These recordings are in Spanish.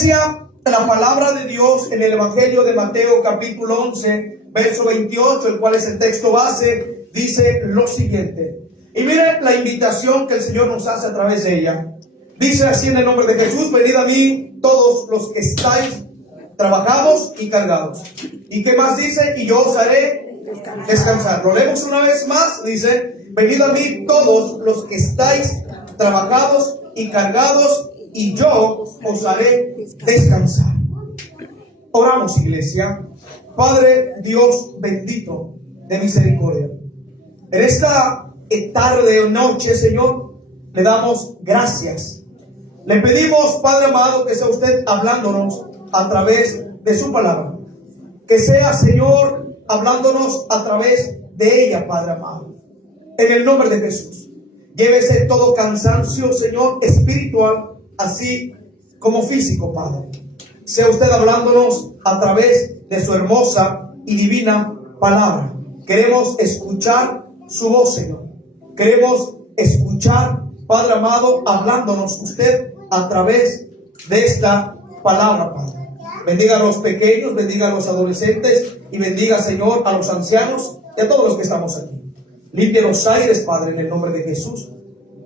Iglesia, la palabra de Dios en el Evangelio de Mateo capítulo 11, verso 28, el cual es el texto base, dice lo siguiente. Y miren la invitación que el Señor nos hace a través de ella. Dice así en el nombre de Jesús: venid a mí todos los que estáis trabajados y cargados. ¿Y qué más dice? Y yo os haré descansar. Lo leemos una vez más. Dice: venid a mí todos los que estáis trabajados y cargados, y yo os haré descansar. Oramos, iglesia. Padre Dios bendito de misericordia, en esta tarde o noche, Señor, le damos gracias. Le pedimos, Padre amado, que sea usted hablándonos a través de su palabra. Que sea, Señor, hablándonos a través de ella, Padre amado. En el nombre de Jesús. Llévese todo cansancio, Señor, espiritual, así como físico, Padre. Sea usted hablándonos a través de su hermosa y divina palabra. Queremos escuchar su voz, Señor. Queremos escuchar, Padre amado, hablándonos usted a través de esta palabra, Padre. Bendiga a los pequeños, bendiga a los adolescentes y bendiga, Señor, a los ancianos y a todos los que estamos aquí. Limpie los aires, Padre, en el nombre de Jesús.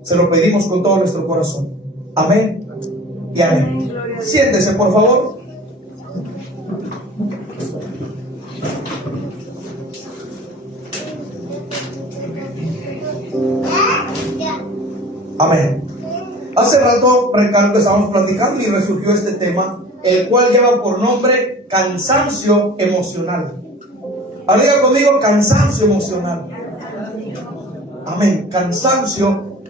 Se lo pedimos con todo nuestro corazón. Amén y amén. Siéntese, por favor. Amén. Hace rato, recalco, estábamos platicando y resurgió este tema, el cual lleva por nombre cansancio emocional. Ahora diga conmigo: cansancio emocional. Amén. Cansancio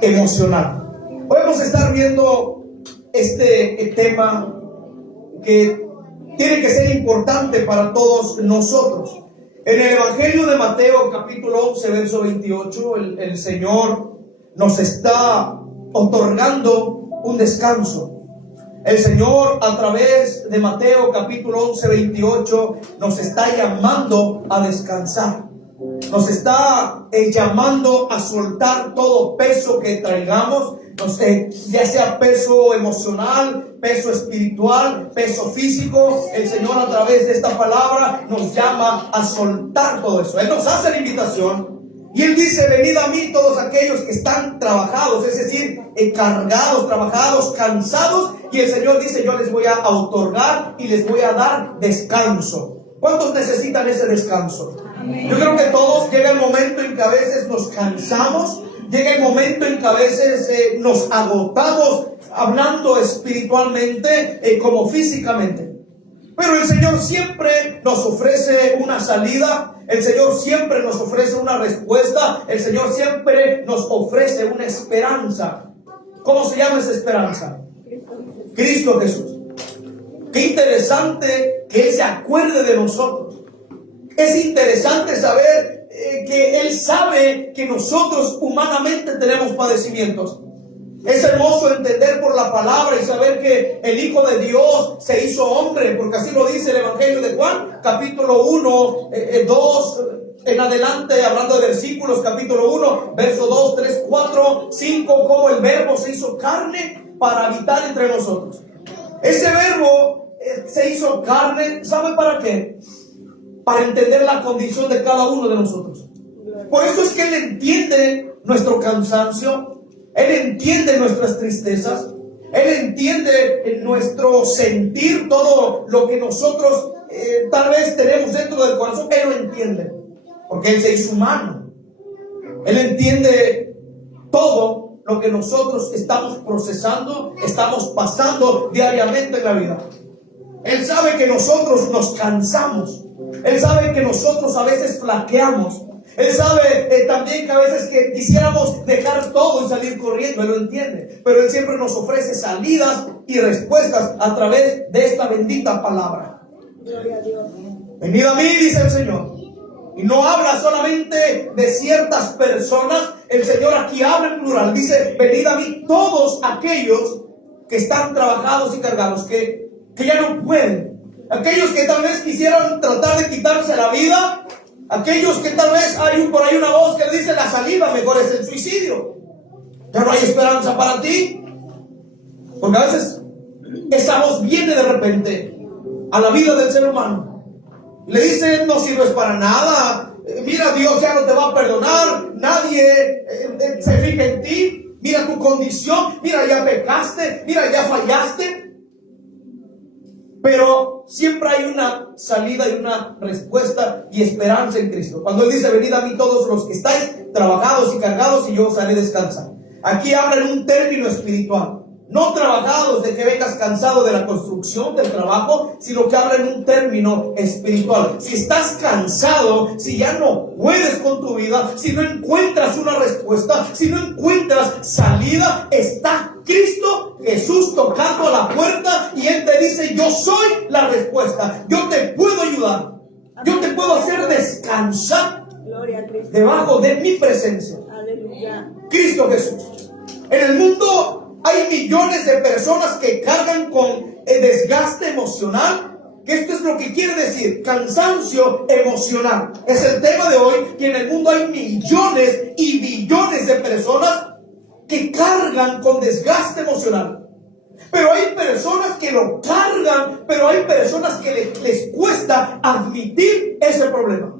emocional. Hoy vamos a estar viendo este tema que tiene que ser importante para todos nosotros. En el Evangelio de Mateo capítulo 11, verso 28, el Señor nos está otorgando un descanso. El Señor, a través de Mateo capítulo 11, 28, nos está llamando a descansar. Nos está llamando a soltar todo peso que traigamos, ya sea peso emocional, peso espiritual, peso físico. El Señor, a través de esta palabra, nos llama a soltar todo eso. Él nos hace la invitación y Él dice: venid a mí todos aquellos que están trabajados, es decir, cargados, trabajados, cansados. Y el Señor dice: yo les voy a otorgar y les voy a dar descanso. ¿Cuántos necesitan ese descanso? Yo creo que todos. Llega el momento en que a veces nos cansamos, llega el momento en que a veces nos agotamos, hablando espiritualmente como físicamente. Pero el Señor siempre nos ofrece una salida, el Señor siempre nos ofrece una respuesta, el Señor siempre nos ofrece una esperanza. ¿Cómo se llama esa esperanza? Cristo Jesús. Qué interesante que Él se acuerde de nosotros. Es interesante saber que Él sabe que nosotros humanamente tenemos padecimientos. Es hermoso entender por la palabra y saber que el Hijo de Dios se hizo hombre, porque así lo dice el Evangelio de Juan, capítulo 1, 2 en adelante, hablando de versículos, capítulo 1, verso 2, 3, 4, 5, como el verbo se hizo carne para habitar entre nosotros. Ese verbo se hizo carne, ¿sabe para qué? Para entender la condición de cada uno de nosotros. Por eso es que Él entiende nuestro cansancio, Él entiende nuestras tristezas, Él entiende nuestro sentir, todo lo que nosotros tal vez tenemos dentro del corazón. Él lo entiende, porque Él se hizo humano. Él entiende todo lo que nosotros estamos procesando, estamos pasando diariamente en la vida. Él sabe que nosotros nos cansamos. Él sabe que nosotros a veces flaqueamos. Él sabe también que a veces que quisiéramos dejar todo y salir corriendo. Él lo entiende. Pero Él siempre nos ofrece salidas y respuestas a través de esta bendita palabra. Gloria a Dios. Venid a mí, dice el Señor. Y no habla solamente de ciertas personas. El Señor aquí habla en plural. Dice: venid a mí todos aquellos que están trabajados y cargados, que ya no pueden. Aquellos que tal vez quisieran tratar de quitarse la vida. Aquellos que tal vez hay por ahí una voz que le dice: la salida mejor es el suicidio. Ya no hay esperanza para ti. Porque a veces Esa voz viene de repente a la vida del ser humano. Le dice, no sirves para nada. Mira, Dios ya no te va a perdonar. Nadie se fija en ti. Mira tu condición. Mira, ya pecaste. Mira, ya fallaste. Pero siempre hay una salida y una respuesta y esperanza en Cristo. Cuando Él dice, venid a mí todos los que estáis trabajados y cargados y yo os haré descansar. Aquí habla en un término espiritual. No trabajados de que vengas cansado de la construcción, del trabajo, sino que habla en un término espiritual. Si estás cansado, si ya no puedes con tu vida, si no encuentras una respuesta, si no encuentras salida, está Cristo Jesús tocando a la puerta y Él te dice, yo soy la respuesta, yo te puedo ayudar, yo te puedo hacer descansar debajo de mi presencia. Aleluya. Cristo Jesús. En el mundo hay millones de personas que cargan con el desgaste emocional, que esto es lo que quiere decir, cansancio emocional. Es el tema de hoy, que en el mundo hay millones y billones de personas que cargan con desgaste emocional. Pero hay personas que lo cargan, pero hay personas que les cuesta admitir ese problema.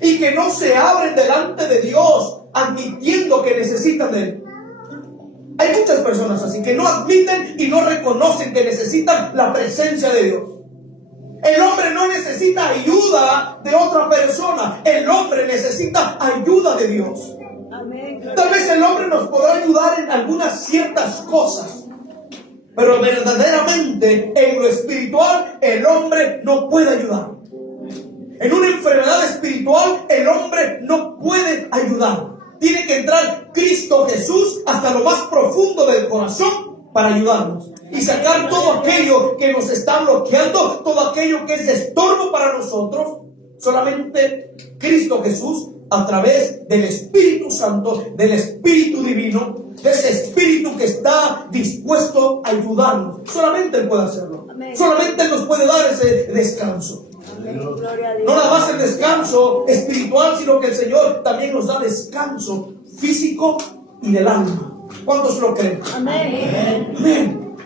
Y que no se abren delante de Dios admitiendo que necesitan de Él. Hay muchas personas así que no admiten y no reconocen que necesitan la presencia de Dios. El hombre no necesita ayuda de otra persona. El hombre necesita ayuda de Dios. Amén. Tal vez el hombre nos podrá ayudar en algunas ciertas cosas, pero verdaderamente en lo espiritual el hombre no puede ayudar. En una enfermedad espiritual el hombre no puede ayudar. Tiene que entrar Cristo Jesús hasta lo más profundo del corazón para ayudarnos y sacar todo aquello que nos está bloqueando, todo aquello que es estorbo para nosotros. Solamente Cristo Jesús, a través del Espíritu Santo, del Espíritu Divino, de ese Espíritu que está dispuesto a ayudarnos. Solamente Él puede hacerlo. Amén. Solamente Él nos puede dar ese descanso. Amén. Gloria a Dios. No nada más el descanso espiritual, sino que el Señor también nos da descanso físico y del alma. ¿Cuántos lo creen? Amén. Amén.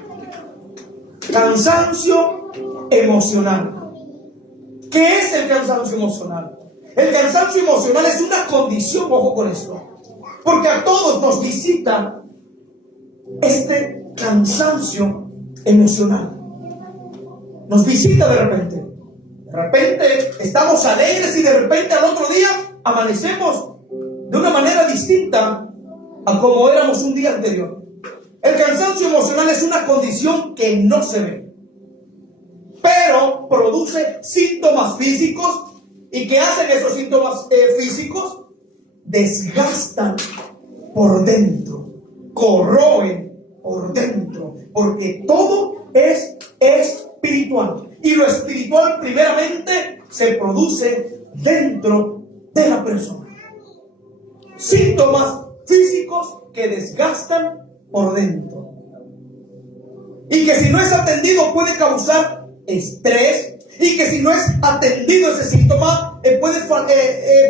Cansancio emocional. ¿Qué es el cansancio emocional? El cansancio emocional es una condición, ojo con esto, porque a todos nos visita este cansancio emocional. Nos visita de repente. De repente estamos alegres y de repente al otro día amanecemos de una manera distinta a como éramos un día anterior. El cansancio emocional es una condición que no se ve, pero produce síntomas físicos. ¿Y qué hacen esos síntomas físicos? Desgastan por dentro, corroen por dentro, porque todo es espiritual. Y lo espiritual primeramente se produce dentro de la persona. Síntomas físicos que desgastan por dentro. Y que si no es atendido puede causar estrés. Y que si no es atendido ese síntoma puede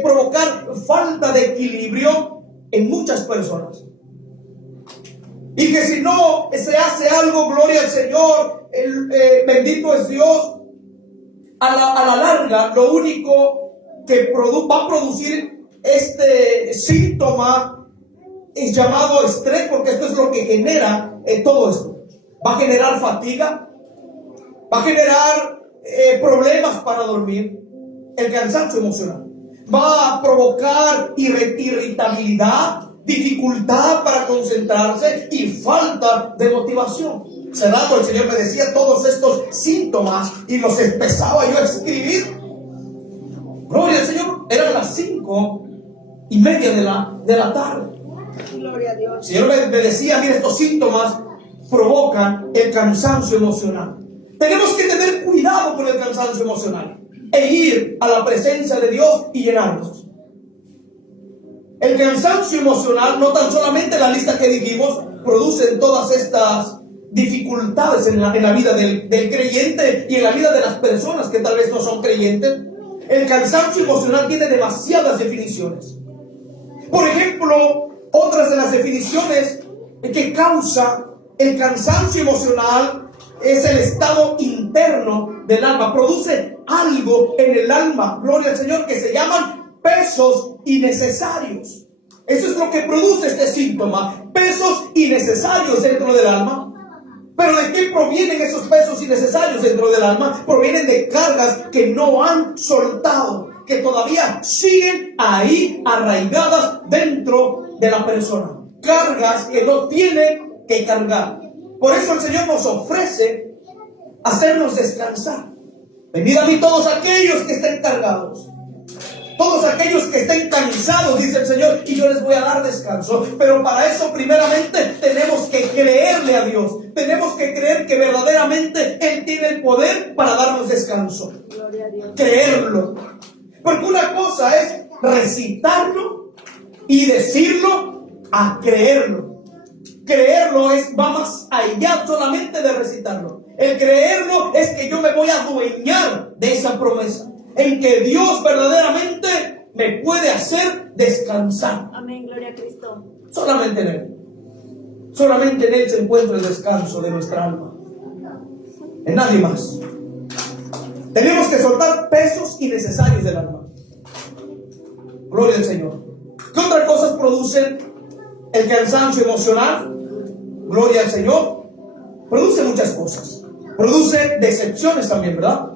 provocar falta de equilibrio en muchas personas. Y que si no se hace algo, gloria al Señor, bendito es Dios, a la larga lo único que va a producir este síntoma es llamado estrés, porque esto es lo que genera todo esto. Va a generar fatiga, va a generar problemas para dormir, el cansancio emocional. Va a provocar irritabilidad, dificultad para concentrarse y falta de motivación. Hace rato el Señor me decía todos estos síntomas y los empezaba yo a escribir. Gloria al Señor, eran las 5:30 de la tarde. Gloria a Dios. El Señor me decía, mira, estos síntomas provocan el cansancio emocional. Tenemos que tener cuidado con el cansancio emocional e ir a la presencia de Dios y llenarnos. El cansancio emocional, no tan solamente la lista que dijimos, producen todas estas dificultades en la vida del creyente y en la vida de las personas que tal vez no son creyentes. El cansancio emocional tiene demasiadas definiciones. Por ejemplo, otras de las definiciones que causa el cansancio emocional es el estado interno del alma. Produce algo en el alma, gloria al Señor, que se llaman pesos innecesarios. Eso es lo que produce este síntoma, pesos innecesarios dentro del alma. Pero ¿de qué provienen esos pesos innecesarios dentro del alma? Provienen de cargas que no han soltado, que todavía siguen ahí arraigadas dentro de la persona. Cargas que no tiene que cargar. Por eso el Señor nos ofrece hacernos descansar. Venid a mí todos aquellos que estén cargados, todos aquellos que estén cansados, dice el Señor, y yo les voy a dar descanso. Pero para eso primeramente tenemos que creerle a Dios. Tenemos que creer que verdaderamente Él tiene el poder para darnos descanso. Gloria a Dios. Creerlo. Porque una cosa es recitarlo y decirlo a creerlo. Creerlo va más allá solamente de recitarlo. El creerlo es que yo me voy a adueñar de esa promesa, en que Dios verdaderamente me puede hacer descansar. Amén, gloria a Cristo. Solamente en Él. Solamente en Él se encuentra el descanso de nuestra alma. En nadie más. Tenemos que soltar pesos innecesarios del alma. Gloria al Señor. ¿Qué otras cosas producen el cansancio emocional? Gloria al Señor. Produce muchas cosas. Produce decepciones también, ¿verdad?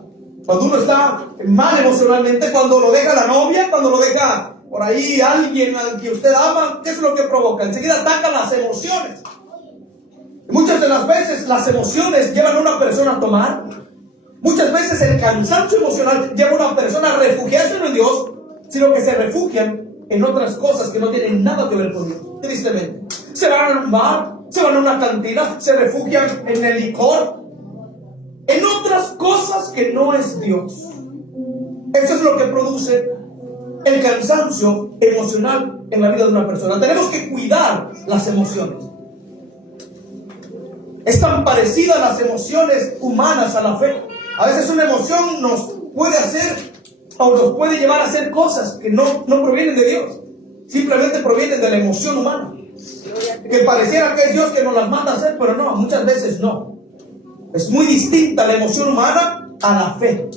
Cuando uno está mal emocionalmente, cuando lo deja la novia, cuando lo deja por ahí alguien al que usted ama, ¿qué es lo que provoca? Enseguida atacan las emociones. Muchas de las veces las emociones llevan a una persona a tomar. Muchas veces el cansancio emocional lleva a una persona a refugiarse en Dios, sino que se refugian en otras cosas que no tienen nada que ver con Dios, tristemente. Se van a un bar, se van a una cantina, se refugian en el licor, en otras cosas que no es Dios. Eso es lo que produce el cansancio emocional en la vida de una persona. Tenemos que cuidar las emociones. Es tan parecida las emociones humanas a la fe. A veces una emoción nos puede hacer o nos puede llevar a hacer cosas que no provienen de Dios. Simplemente provienen de la emoción humana. Que pareciera que es Dios que nos las manda a hacer, pero no, muchas veces no. Es muy distinta la emoción humana a la fe.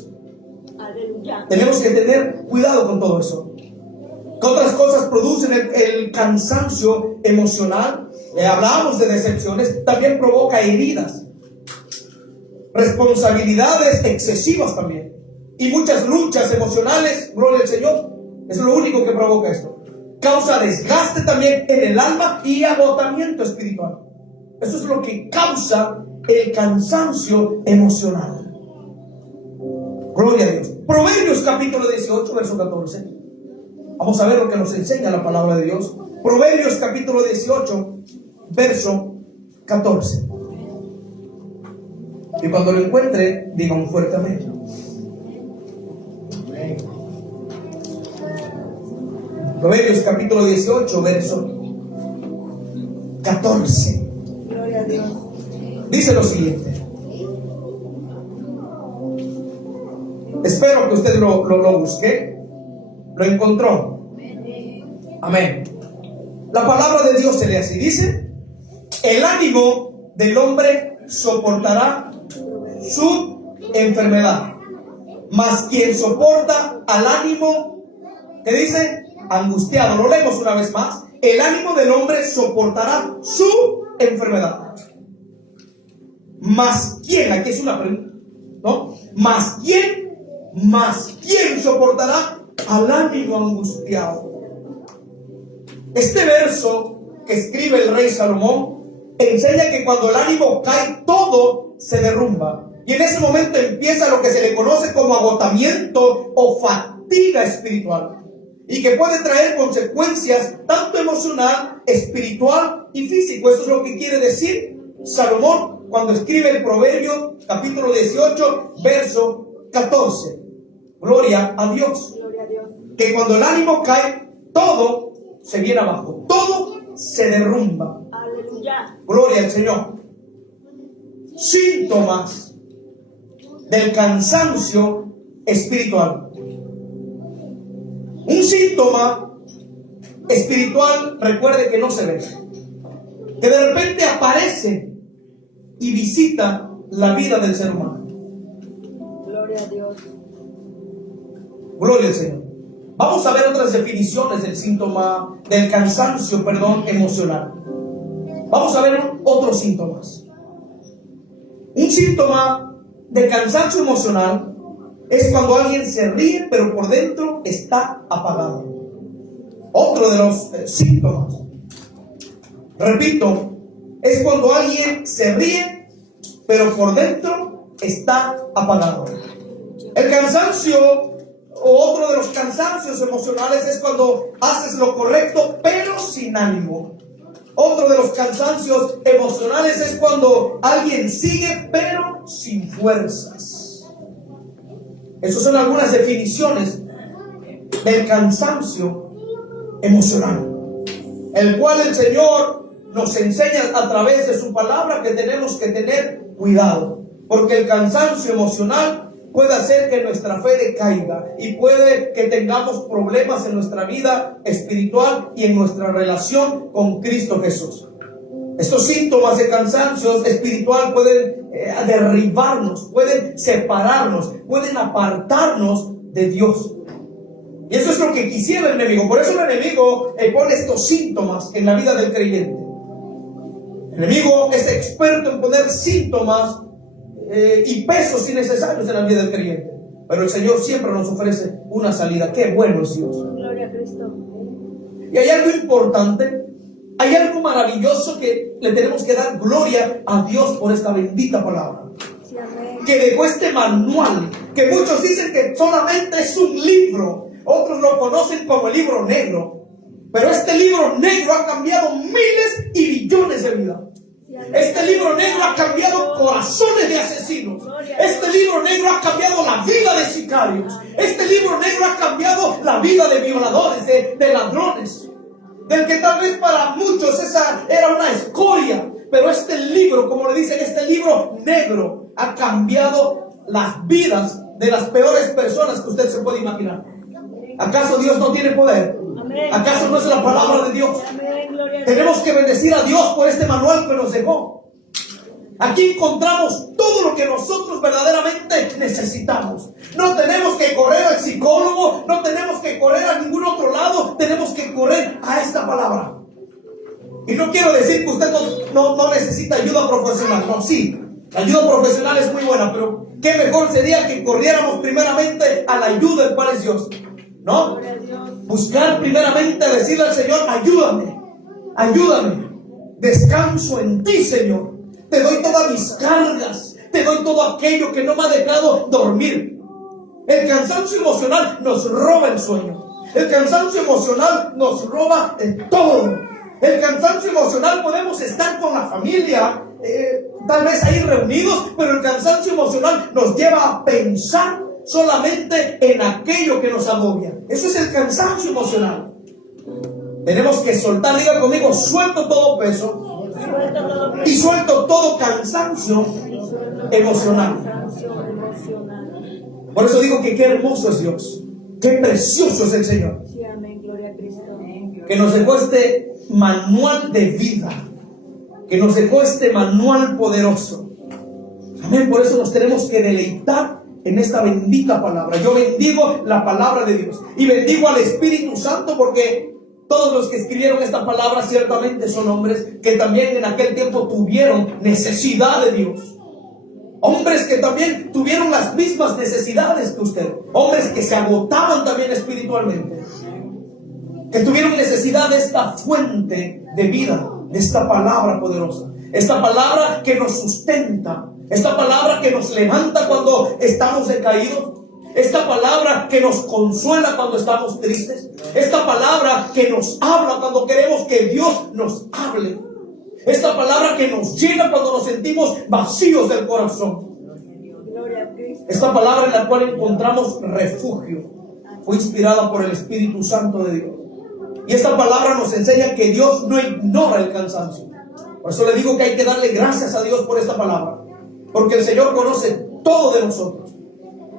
Aleluya. Tenemos que tener cuidado con todo eso. ¿Qué otras cosas producen el cansancio emocional? Hablábamos de decepciones. También provoca heridas, responsabilidades excesivas también, y muchas luchas emocionales. Gloria al Señor. Es lo único que provoca esto. Causa desgaste también en el alma y agotamiento espiritual. Eso es lo que causa el cansancio emocional. Gloria a Dios. Proverbios capítulo 18, verso 14. Vamos a ver lo que nos enseña la palabra de Dios. Proverbios capítulo 18, verso 14. Y cuando lo encuentre, digan un fuerte amén. Proverbios capítulo 18, verso 14. Gloria a Dios. Dice lo siguiente. Espero que usted lo busque. Lo encontró. Amén. La palabra de Dios se lee así. Dice: el ánimo del hombre soportará su enfermedad, mas quien soporta al ánimo, ¿qué dice? Angustiado. Lo leemos una vez más. El ánimo del hombre soportará su enfermedad. Mas quién, aquí es una pregunta, ¿no? Mas quién soportará al ánimo angustiado. Este verso que escribe el rey Salomón enseña que cuando el ánimo cae, todo se derrumba. Y en ese momento empieza lo que se le conoce como agotamiento o fatiga espiritual. Y que puede traer consecuencias tanto emocional, espiritual y físico. Eso es lo que quiere decir Salomón cuando escribe el Proverbio capítulo 18, verso 14. Gloria a Dios. Gloria a Dios. Que cuando el ánimo cae, todo se viene abajo. Todo se derrumba. Aleluya. Gloria al Señor. Síntomas del cansancio espiritual. Un síntoma espiritual, recuerde que no se ve, que de repente aparece y visita la vida del ser humano. Gloria a Dios. Gloria al Señor. Vamos a ver otras definiciones del cansancio, emocional. Vamos a ver otros síntomas. Un síntoma de cansancio emocional es cuando alguien se ríe, pero por dentro está apagado. Otro de los síntomas, repito, es cuando alguien se ríe, pero por dentro está apagado. El cansancio, o otro de los cansancios emocionales, es cuando haces lo correcto, pero sin ánimo. Otro de los cansancios emocionales es cuando alguien sigue, pero sin fuerzas. Esas son algunas definiciones del cansancio emocional, el cual el Señor nos enseña a través de su palabra que tenemos que tener cuidado, porque el cansancio emocional puede hacer que nuestra fe decaiga y puede que tengamos problemas en nuestra vida espiritual y en nuestra relación con Cristo Jesús. Estos síntomas de cansancio espiritual pueden derribarnos, pueden separarnos, pueden apartarnos de Dios. Y eso es lo que quisiera el enemigo. Por eso el enemigo pone estos síntomas en la vida del creyente. El enemigo es experto en poner síntomas y pesos innecesarios en la vida del creyente. Pero el Señor siempre nos ofrece una salida. ¡Qué bueno es Dios! Gloria a Cristo. Y hay algo importante, hay algo maravilloso que le tenemos que dar gloria a Dios por esta bendita palabra. Sí, amén. Que dejó este manual, que muchos dicen que solamente es un libro, otros lo conocen como el libro negro. Pero este libro negro ha cambiado miles y billones de vidas. Este libro negro ha cambiado corazones de asesinos. Este libro negro ha cambiado la vida de sicarios. Este libro negro ha cambiado la vida de violadores, de ladrones. Del que tal vez para muchos esa era una escoria. Pero este libro, como le dicen, este libro negro ha cambiado las vidas de las peores personas que usted se puede imaginar. ¿Acaso Dios no tiene poder? ¿Acaso no es la palabra de Dios? Tenemos que bendecir a Dios por este manual que nos dejó. Aquí encontramos todo lo que nosotros verdaderamente necesitamos. No tenemos que correr al psicólogo, no tenemos que correr a ningún otro lado, tenemos que correr a esta palabra. Y no quiero decir que usted no necesita ayuda profesional. No, sí, la ayuda profesional es muy buena, pero qué mejor sería que corriéramos primeramente a la ayuda del cual es Dios, ¿no? Buscar primeramente, decirle al Señor: ayúdame, ayúdame, descanso en ti, Señor. Te doy todas mis cargas, te doy todo aquello que no me ha dejado dormir. El cansancio emocional nos roba el sueño. El cansancio emocional nos roba todo. El cansancio emocional, podemos estar con la familia, tal vez ahí reunidos, pero el cansancio emocional nos lleva a pensar solamente en aquello que nos agobia. Eso es el cansancio emocional. Tenemos que soltar, diga conmigo: suelto todo peso y suelto todo cansancio emocional. Por eso digo que qué hermoso es Dios, qué precioso es el Señor, que nos dejó este manual de vida, que nos dejó este manual poderoso. Amén. Por eso nos tenemos que deleitar en esta bendita palabra. Yo bendigo la palabra de Dios y bendigo al Espíritu Santo, porque todos los que escribieron esta palabra ciertamente son hombres que también en aquel tiempo tuvieron necesidad de Dios. Hombres que también tuvieron las mismas necesidades que usted. Hombres que se agotaban también espiritualmente, que tuvieron necesidad de esta fuente de vida, de esta palabra poderosa. Esta palabra que nos sustenta, esta palabra que nos levanta cuando estamos decaídos, esta palabra que nos consuela cuando estamos tristes, esta palabra que nos habla cuando queremos que Dios nos hable, esta palabra que nos llena cuando nos sentimos vacíos del corazón, esta palabra en la cual encontramos refugio. Fue inspirada por el Espíritu Santo de Dios, y esta palabra nos enseña que Dios no ignora el cansancio. Por eso le digo que hay que darle gracias a Dios por esta palabra, porque el Señor conoce todo de nosotros.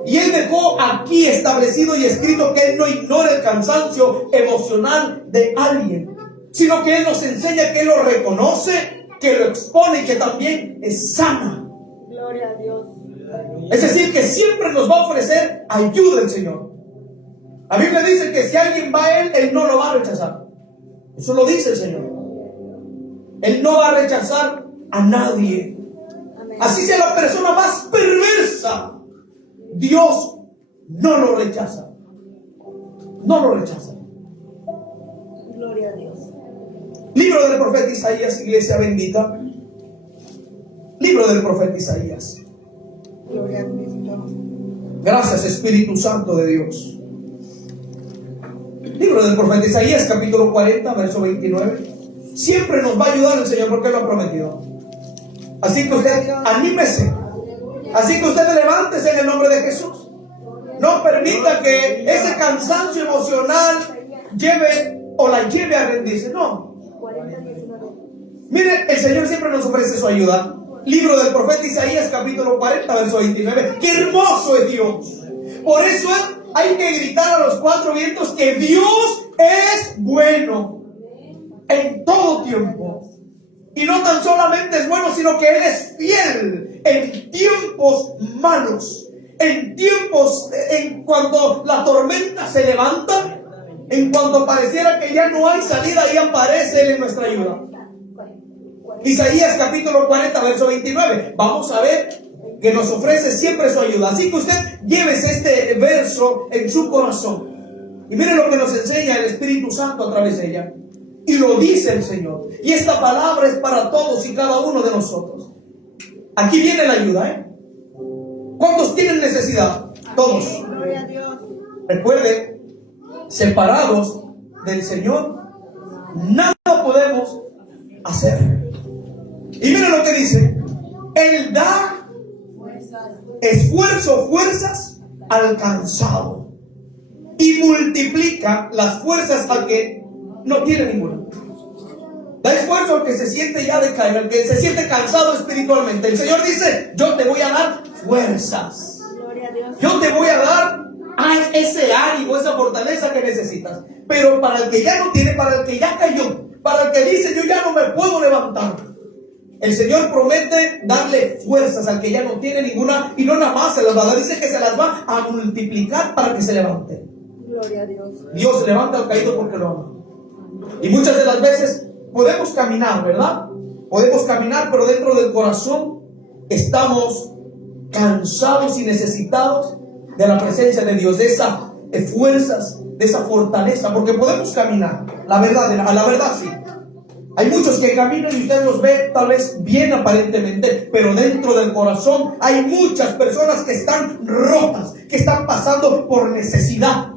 Y Él dejó aquí establecido y escrito que Él no ignora el cansancio emocional de alguien, sino que Él nos enseña que Él lo reconoce, que lo expone y que también es sana. Gloria a Dios. Es decir, que siempre nos va a ofrecer ayuda el Señor. La Biblia dice que si alguien va a Él no lo va a rechazar. Eso lo dice el Señor. Él no va a rechazar a nadie. Amén. Así sea la persona más perversa, Dios no lo rechaza. No lo rechaza. Gloria a Dios. Libro del profeta Isaías, iglesia bendita. Libro del profeta Isaías. Gloria a Cristo. Gracias, Espíritu Santo de Dios. Libro del profeta Isaías, capítulo 40, verso 29. Siempre nos va a ayudar el Señor porque lo ha prometido. Así que usted anímese. Así que usted levántese en el nombre de Jesús. No permita que ese cansancio emocional la lleve a rendirse. No. 40:19. Mire, el Señor siempre nos ofrece su ayuda. Libro del profeta Isaías, capítulo 40, verso 29. ¡Qué hermoso es Dios! Por eso hay que gritar a los cuatro vientos que Dios es bueno en todo tiempo. Y no tan solamente es bueno, sino que Él es fiel en tiempos malos. En tiempos, en cuando la tormenta se levanta, en cuando pareciera que ya no hay salida, ahí aparece Él en nuestra ayuda. Isaías capítulo 40, verso 29. Vamos a ver que nos ofrece siempre su ayuda. Así que usted llévese este verso en su corazón. Y mire lo que nos enseña el Espíritu Santo a través de ella. Y lo dice el Señor. Y esta palabra es para todos y cada uno de nosotros. Aquí viene la ayuda, ¿Cuántos tienen necesidad? Todos. Gloria a Dios. Recuerde, separados del Señor, nada podemos hacer. Y mire lo que dice. Él da esfuerzo, fuerzas al cansado, y multiplica las fuerzas al que no tiene ninguna. Da esfuerzo al que se siente ya decaído, al que se siente cansado espiritualmente. El Señor dice: yo te voy a dar fuerzas. Gloria a Dios. Yo te voy a dar ese ánimo, esa fortaleza que necesitas. Pero para el que ya no tiene, para el que ya cayó, para el que dice: yo ya no me puedo levantar, el Señor promete darle fuerzas al que ya no tiene ninguna. Y no nada más se las va a dar, dice que se las va a multiplicar para que se levante. Gloria a Dios. Dios levanta al caído porque lo ama. Y muchas de las veces podemos caminar, ¿verdad? Podemos caminar, pero dentro del corazón estamos cansados y necesitados de la presencia de Dios, de esas fuerzas, de esa fortaleza, porque podemos caminar, a la verdad sí. Hay muchos que caminan y usted los ve tal vez bien aparentemente, pero dentro del corazón hay muchas personas que están rotas, que están pasando por necesidad.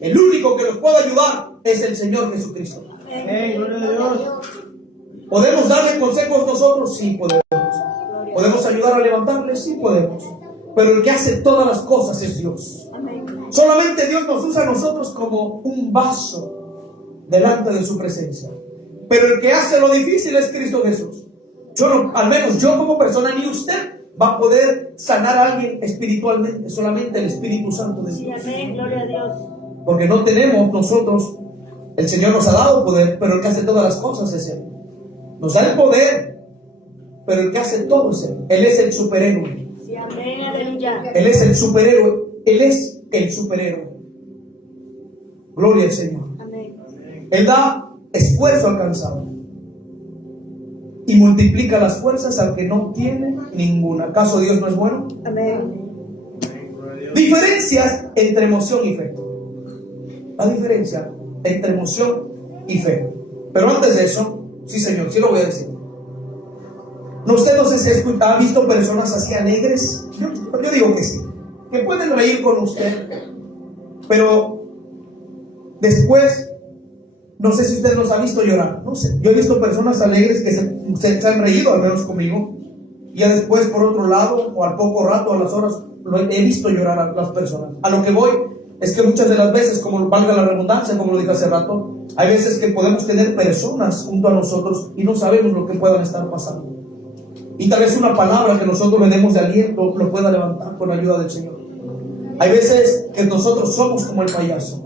El único que los puede ayudar es el Señor Jesucristo. Gloria a Dios. ¿Podemos darle consejos nosotros? Sí, podemos. ¿Podemos ayudar a levantarles? Sí, podemos. Pero el que hace todas las cosas es Dios. Amén. Solamente Dios nos usa a nosotros como un vaso delante de su presencia. Pero el que hace lo difícil es Cristo Jesús. Al menos yo como persona, ni usted va a poder sanar a alguien espiritualmente. Solamente el Espíritu Santo de Dios. Sí, amén. Gloria a Dios. Porque no tenemos nosotros, el Señor nos ha dado poder, pero el que hace todas las cosas es Él. Nos da el poder, pero el que hace todo es Él. Él es el superhéroe. Sí, amén. Aleluya. Él es el superhéroe. Él es el superhéroe. Gloria al Señor. Amén. Él da esfuerzo al cansado y multiplica las fuerzas al que no tiene ninguna. ¿Acaso Dios no es bueno? Amén. Diferencias entre emoción y fe. La diferencia entre emoción y fe. Pero antes de eso, sí, Señor, sí lo voy a decir. Usted no sé si ha visto personas así alegres. Yo digo que sí, que pueden reír con usted, pero después, no sé si usted los ha visto llorar. No sé, yo he visto personas alegres que se han reído, al menos conmigo, y ya después, por otro lado, o al poco rato, a las horas, he visto llorar a las personas. A lo que voy es que muchas de las veces, como valga la redundancia, como lo dije hace rato, hay veces que podemos tener personas junto a nosotros y no sabemos lo que puedan estar pasando. Y tal vez una palabra que nosotros le demos de aliento lo pueda levantar con la ayuda del Señor. Hay veces que nosotros somos como el payaso.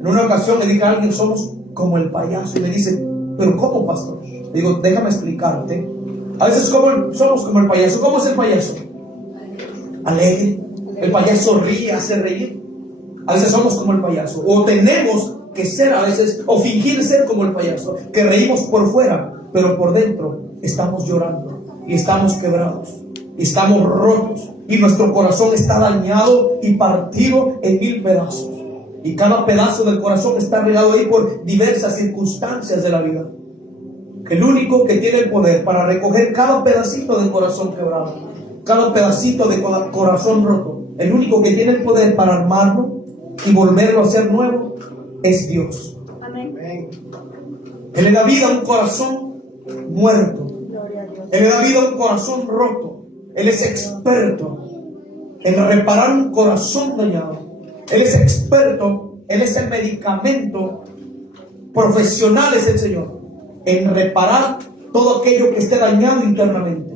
En una ocasión le dije a alguien: somos como el payaso. Y me dice: ¿pero cómo, pastor? Le digo: déjame explicarte. A veces somos como el payaso. ¿Cómo es el payaso? Alegre. El payaso ríe, hace reír. A veces somos como el payaso. O tenemos que ser a veces, o fingir ser como el payaso, que reímos por fuera, pero por dentro estamos llorando y estamos quebrados y estamos rotos y nuestro corazón está dañado y partido en 1000 pedazos. Y cada pedazo del corazón está regado ahí por diversas circunstancias de la vida. El único que tiene el poder para recoger cada pedacito del corazón quebrado, cada pedacito de corazón roto, el único que tiene el poder para armarlo y volverlo a ser nuevo es Dios. Amén. Él le da vida a un corazón muerto. Gloria a Dios. Él le da vida a un corazón roto. Él es experto en reparar un corazón dañado. Él es experto, Él es el medicamento profesional, es el Señor, en reparar todo aquello que esté dañado internamente.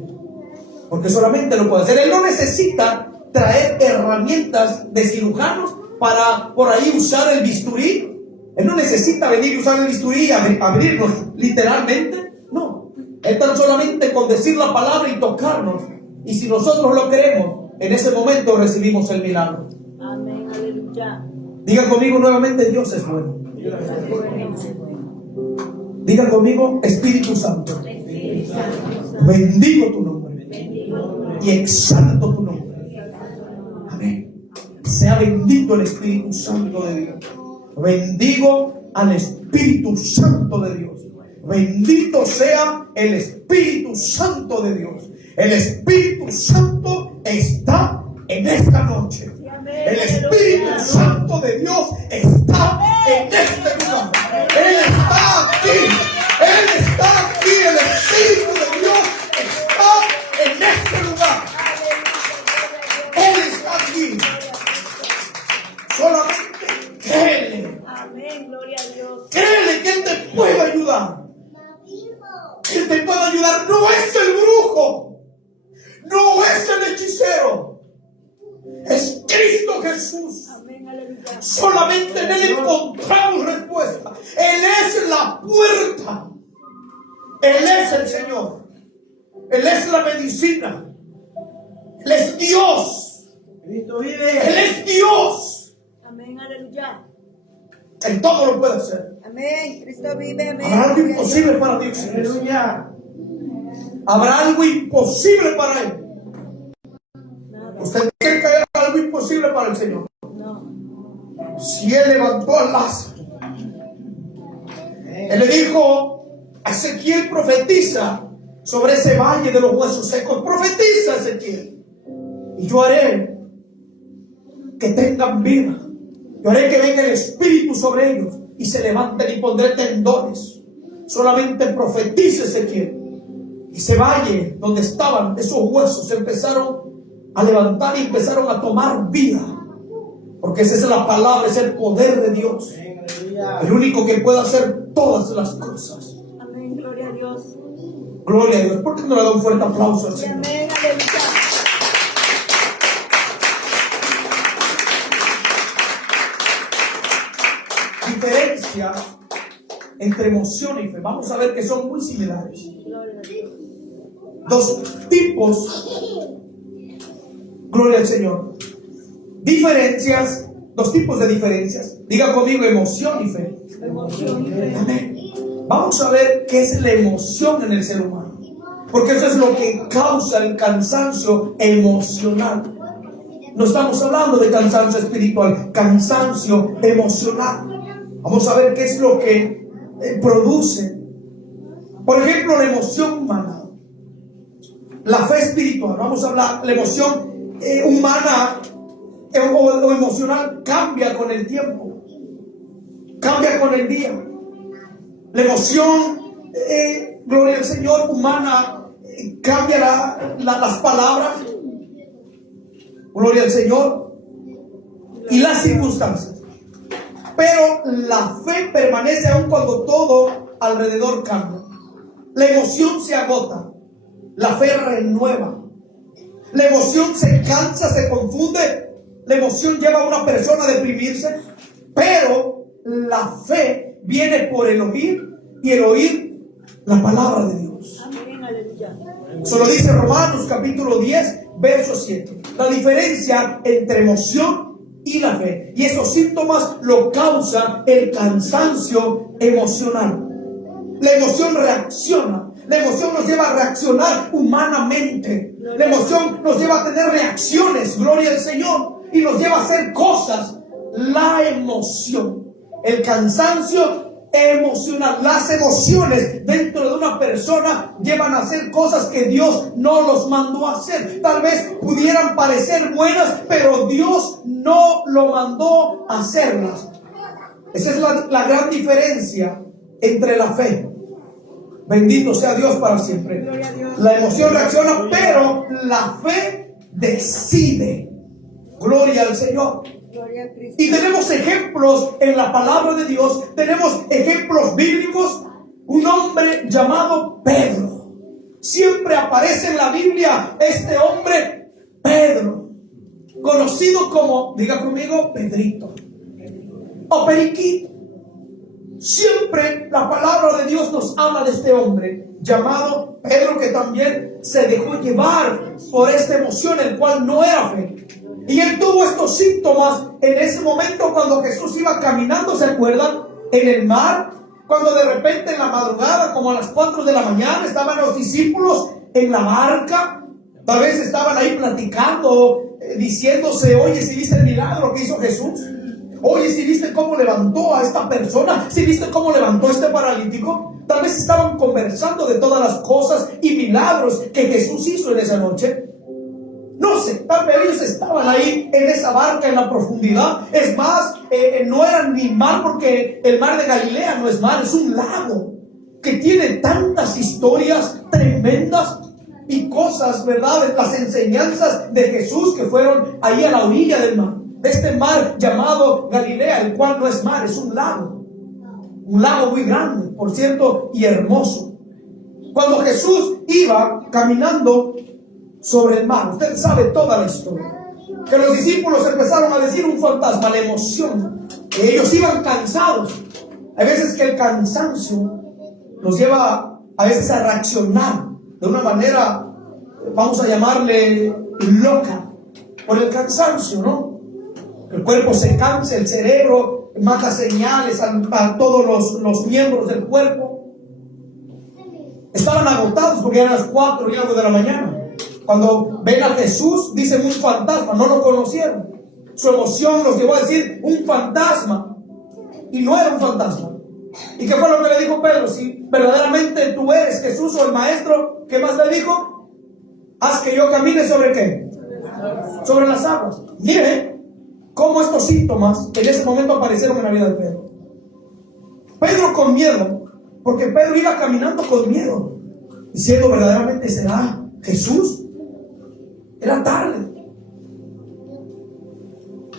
Porque solamente lo puede hacer. Él no necesita traer herramientas de cirujanos para por ahí usar el bisturí. Él no necesita venir y usar el bisturí y abrirnos literalmente. No. Él tan solamente con decir la palabra y tocarnos. Y si nosotros lo queremos, en ese momento recibimos el milagro. Amén, aleluya. Diga conmigo nuevamente, Dios es bueno. Dios es bueno. Diga conmigo, Espíritu Santo, Espíritu Santo, bendigo tu nombre bendigo tu nombre. y exalto tu nombre. Amén. Sea bendito el Espíritu Santo de Dios. Bendigo al Espíritu Santo de Dios. Bendito sea el Espíritu Santo de Dios. El Espíritu Santo está en esta noche. El Espíritu Santo de Dios está en este lugar. Él está aquí. Él está aquí. El Espíritu de Dios está en este lugar. Él está aquí. Solamente créele. Amén, gloria a Dios. Créele que Él te puede ayudar. Él te puede ayudar. No es el brujo. No es el hechicero. Es Cristo Jesús. Amén, aleluya. Solamente en Él encontramos respuesta. Él es la puerta. Él es el Señor. Él es la medicina. Él es Dios. Cristo vive. Él es Dios. Amén, aleluya. Él todo lo puede hacer. Amén, Cristo vive, amén. ¿Habrá algo imposible para Dios? Aleluya. ¿Habrá algo imposible para Él? Nada. ¿Usted cree que hay algo imposible para el Señor? No. Si Él levantó a Lázaro, Él le dijo a Ezequiel, profetiza sobre ese valle de los huesos secos. Profetiza, Ezequiel, y yo haré que tengan vida. Yo haré que venga el Espíritu sobre ellos y se levanten y pondré tendones. Solamente profetiza, Ezequiel. Y ese valle donde estaban esos huesos se empezaron a levantar y empezaron a tomar vida. Porque esa es la palabra, es el poder de Dios. El único que puede hacer todas las cosas. Amén, gloria a Dios. Gloria a Dios. ¿Por qué no le da un fuerte aplauso al Señor? Amén, aleluya. Diferencia entre emoción y fe. Vamos a ver que son muy similares. Gloria a Dios. Dos tipos. Gloria al Señor. Diferencias. Dos tipos de diferencias. Diga conmigo, emoción y fe. Emoción y fe. Amén. Vamos a ver qué es la emoción en el ser humano. Porque eso es lo que causa el cansancio emocional. No estamos hablando de cansancio espiritual, cansancio emocional. Vamos a ver qué es lo que produce. Por ejemplo, la emoción humana. La fe espiritual. Vamos a hablar, la emoción humana o emocional cambia con el tiempo. Cambia con el día. La emoción, gloria al Señor, humana, cambia las palabras. Gloria al Señor. Y las circunstancias. Pero la fe permanece aun cuando todo alrededor cambia. La emoción se agota. La fe renueva. La emoción se cansa, se confunde. La emoción lleva a una persona a deprimirse. Pero la fe viene por el oír y el oír la palabra de Dios. nosotros. Amén, aleluya. Eso lo dice Romanos capítulo 10, verso 7. La diferencia entre emoción y la fe. Y esos síntomas lo causa el cansancio emocional. La emoción reacciona. La emoción nos lleva a reaccionar humanamente. La emoción nos lleva a tener reacciones, gloria al Señor, y nos lleva a hacer cosas. La emoción, el cansancio emocional, las emociones dentro de una persona llevan a hacer cosas que Dios no los mandó a hacer. Tal vez pudieran parecer buenas, pero Dios no lo mandó a hacerlas. Esa es la gran diferencia entre la fe. Bendito sea Dios para siempre. Gloria a Dios. La emoción reacciona, pero la fe decide. Gloria al Señor. Gloria a Cristo. Y tenemos ejemplos en la palabra de Dios. Tenemos ejemplos bíblicos. Un hombre llamado Pedro. Siempre aparece en la Biblia este hombre, Pedro. Conocido como, diga conmigo, Pedrito. O Periquito. Siempre la palabra de Dios nos habla de este hombre llamado Pedro, que también se dejó llevar por esta emoción, el cual no era fe. Y él tuvo estos síntomas en ese momento cuando Jesús iba caminando, ¿se acuerdan? En el mar, cuando de repente en la madrugada, como a las 4 de la mañana, estaban los discípulos en la barca. Tal vez estaban ahí platicando, diciéndose: oye, si viste el milagro que hizo Jesús. Oye, si viste cómo levantó a esta persona, si viste cómo levantó a este paralítico. Tal vez estaban conversando de todas las cosas y milagros que Jesús hizo en esa noche. No sé, tal vez ellos estaban ahí en esa barca en la profundidad. Es más, no eran ni mar, porque el mar de Galilea no es mar, es un lago que tiene tantas historias tremendas y cosas, ¿verdad? Las enseñanzas de Jesús que fueron ahí a la orilla del mar. De este mar llamado Galilea, el cual no es mar, es un lago muy grande, por cierto, y hermoso. Cuando Jesús iba caminando sobre el mar, usted sabe toda la historia, que los discípulos empezaron a decir un fantasma, la emoción, que ellos iban cansados. Hay veces que el cansancio nos lleva a veces a reaccionar de una manera, vamos a llamarle loca, por el cansancio, ¿no? El cuerpo se cansa, el cerebro manda señales a todos los miembros del cuerpo. Estaban agotados porque eran las 4 y algo de la mañana. Cuando ven a Jesús, dicen un fantasma, no lo conocieron. Su emoción los llevó a decir un fantasma, y no era un fantasma. ¿Y qué fue lo que le dijo Pedro? Si verdaderamente tú eres Jesús o el Maestro, ¿qué más le dijo? Haz que yo camine sobre ¿qué? Sobre las aguas. Miren cómo estos síntomas en ese momento aparecieron en la vida de Pedro. Pedro con miedo, porque Pedro iba caminando con miedo, diciendo: ¿verdaderamente será Jesús? Era tarde.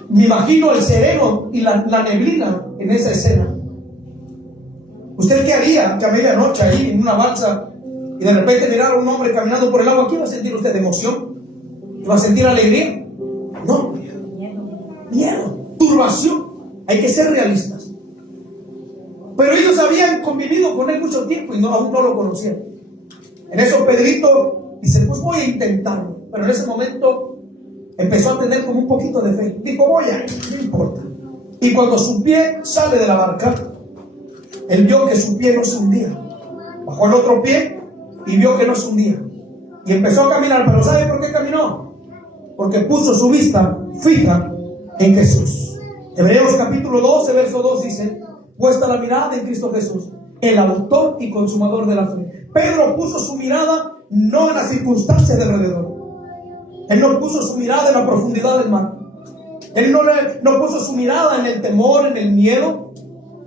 Me imagino el sereno y la neblina en esa escena. ¿Usted qué haría que a medianoche ahí en una balsa y de repente mirar a un hombre caminando por el agua? ¿Qué va a sentir usted? ¿De emoción? ¿Va a sentir alegría? No. Miedo, turbación. Hay que ser realistas. Pero ellos habían convivido con él mucho tiempo y aún no lo conocían. En eso Pedrito dice: pues voy a intentarlo. Pero en ese momento empezó a tener como un poquito de fe. Dijo: voy a ir, no importa. Y cuando su pie sale de la barca, él vio que su pie no se hundía. Bajó el otro pie y vio que no se hundía. Y empezó a caminar. Pero ¿sabe por qué caminó? Porque puso su vista fija en Jesús. Hebreos capítulo 12, verso 2 dice: puesta la mirada en Cristo Jesús, el autor y consumador de la fe. Pedro puso su mirada no en las circunstancias de alrededor. Él no puso su mirada en la profundidad del mar. Él no puso su mirada en el temor, en el miedo.